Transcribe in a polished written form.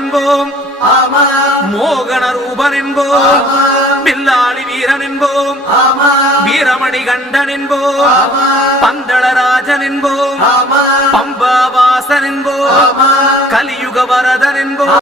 என்போம், மோகன ரூபன் என்போம், பில்லாளி வீரன் என்போம், வீரமணி கண்டன் என்போம், பந்தளராஜன் என்போம், பம்பாவாசன் என்போம், கலியுக வரதன் என்போம்.